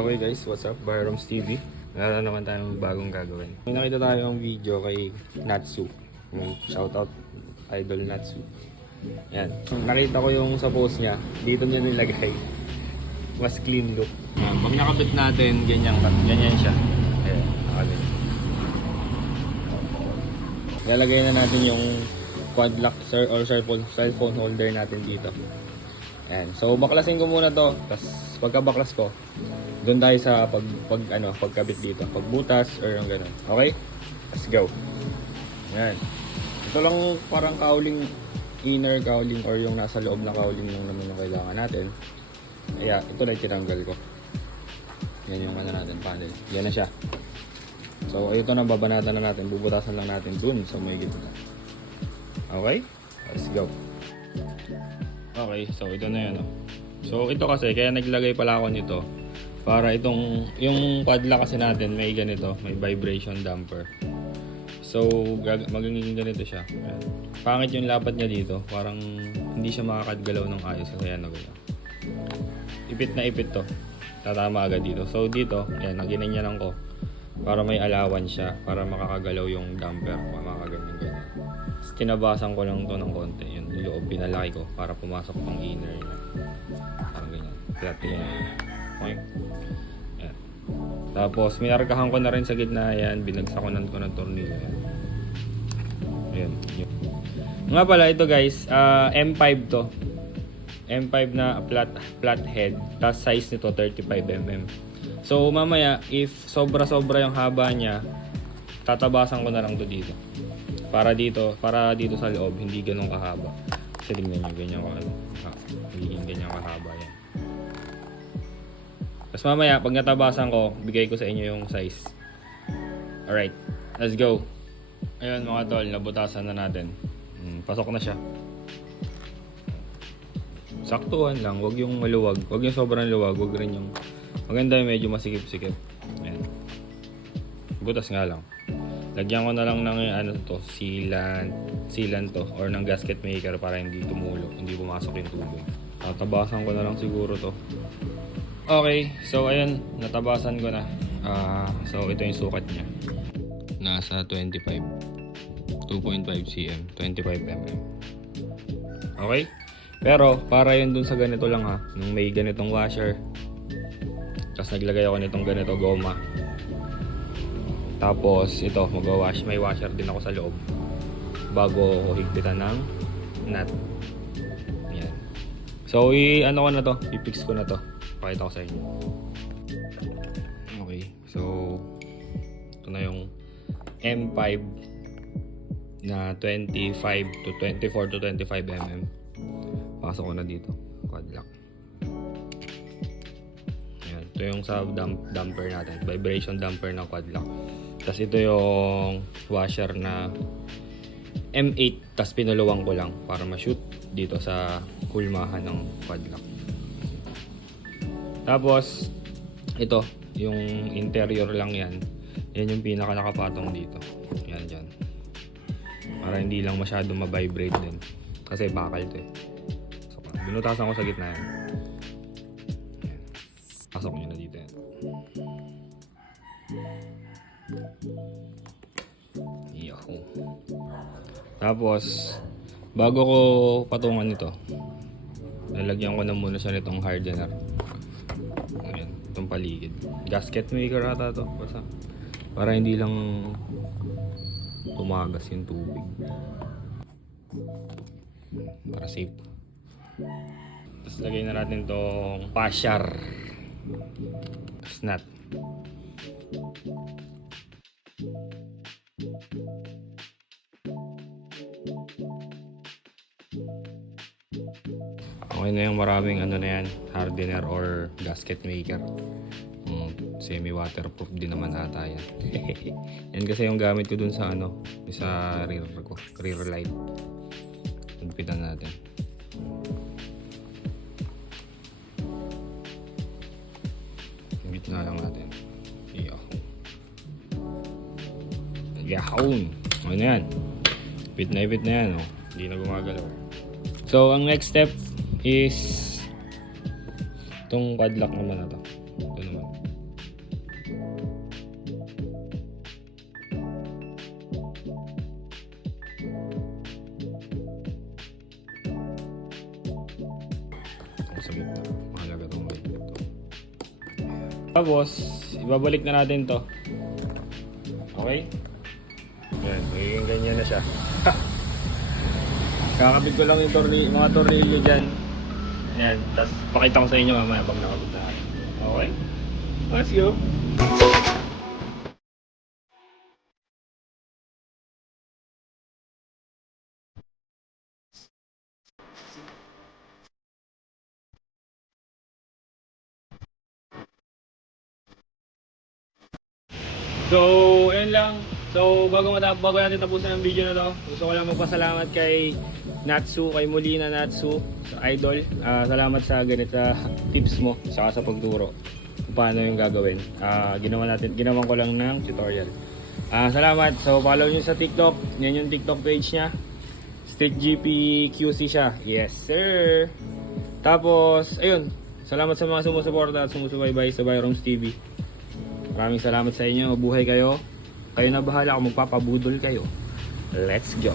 Okay guys, what's up? Byroms TV. Meron naman tayong bagong gagawin. May nakita tayong video kay Natsu. Shoutout Idol Natsu. Yan. Nakita ko yung sa post niya. Dito niya nilagay. Mas clean look. Yan. Pag nakabit natin, ganyan siya. Ayan, nakabit. Lalagay na natin yung quad lock or cellphone holder natin dito. Ayan. So baklasin ko muna to. Tapos pagka baklas ko, doon tayo sa pagkabit dito. Pagbutas or yung gano'n. Okay? Let's go. Ayan. Ito lang parang cowling, inner cowling or yung nasa loob na cowling yung naman yung kailangan natin. Kaya ito na tinanggal ko. Yan yung natin panel. Yan na siya. So ito na babanatan na natin. Bubutasan lang natin dun sa may gitna. Okay? Let's go. Okay, so ito na yan. So ito kasi, kaya naglagay pala ako nito. Para itong, yung padlock kasi natin may ganito, may vibration damper. So magiging ganito siya. Ayan. Pangit yung lapad niya dito. Parang hindi siya makakagalaw ng ayos. Kaya nagawa. Ipit na ipit to. Tatama agad dito. So dito, ayan, ginanyanan ko. Para may allowance siya. Para makakagalaw yung damper. Makakaganyan. Tinabasan ko lang to ng konti. Yung loob pinalaki ko para pumasok pang inner niya. Parang ganyan. Flat yan. Okay. Yan. Tapos minarkahan ko na rin sa gitna yan. Binagsakonan ko ng tornilyo yan. Ayan. Nga pala ito guys, M5 to. M5 na flat head. Tapos size nito 35mm. So mamaya if sobra-sobra yung haba niya, tatabasan ko na lang to dito. Para dito sa loob hindi ganun kahaba. Kasi tingnan niyo ganyan hindi ganyan kahaba yan. Tapos mamaya pag natabasan ko, bigay ko sa inyo yung size. Alright, let's go. Ayun mga tol, nabutasan na natin. Pasok na siya. Saktuhan lang, wag yung maluwag. Wag yung sobrang luwag, wag rin yung maganda yung medyo masikip-sikip. Ayan. Butas nga lang. Lagyan ko na lang ng sealant to or ng gasket maker para hindi tumulo, hindi pumasok yung tubig. Tatabasan ko na lang siguro to. Okay, so ayun, natabasan ko na. So ito yung sukat niya. Nasa 2.5 cm, 25mm. Okay? Pero para yun dun sa ganito lang ha, nung may ganitong washer. Tapos naglagay ako nitong ganito goma. Tapos ito, may washer din ako sa loob bago ko higpitan ng nut. Yan. So ano ko na to, i-fix ko na to. Pakita ko sa inyo. Okay, so ito na yung M5 na 24 to 25mm. Pasok ko na dito, quad lock. Yan, ito yung sa damper natin, vibration damper ng quad lock. Tapos ito yung washer na M8, tapos pinuluwang ko lang para ma-shoot dito sa kulmahan ng quad lock. Tapos ito, yung interior lang yan. Yan yung pinaka nakapatong dito. Yan dyan. Para hindi lang masyado ma-vibrate din. Kasi bakal to eh. So, binutasan ko sa gitna yan. Yan. Pasok nyo na dito yan. Yahoo. Tapos bago ko patungan nito, lalagyan ko na muna siya nitong hardener. Ayan, itong paligid. Gasket maker ata to. Basta para hindi lang tumagas yung tubig. Para safe. Tapos lagay na natin itong washer. Snap. Okay na yung maraming na yan, hardener or gasket maker. Semi-waterproof din naman ata yan. Yan kasi yung gamit ko dun sa sa rear light. Higpitan natin. Higpit na lang natin. Yahoo! Ano na yan? Higpit na yan. Hindi na gumagalaw. So ang next step is itong padlock naman na to. Ito naman. sa gitna. Mahalaga itong may ito. Tapos, ibabalik na natin to. Okay? Ayan, magiging ganyan na siya. Kakabit ko lang yung mga tornilyo dyan. Ayan, tapos pakita ko sa inyo mamaya pag nakabit na. Okay? Let's go! So, ayun lang. So, bago natin tapusin ang video na to, gusto ko lang magpasalamat kay Natsu, kay Molina Natsu, sa Idol. Salamat sa ganito tips mo, saka sa pagturo kung paano yung gagawin. Ginawan ko lang ng tutorial. Salamat. So, follow nyo sa TikTok. Yan yung TikTok page niya. Street GP QC siya. Yes, sir. Tapos, ayun. Salamat sa mga sumusuporta at sumusubaybay sa Byroms TV. Maraming salamat sa inyo. Mabuhay kayo. Kayo na bahala kung magpapabudol kayo. Let's go.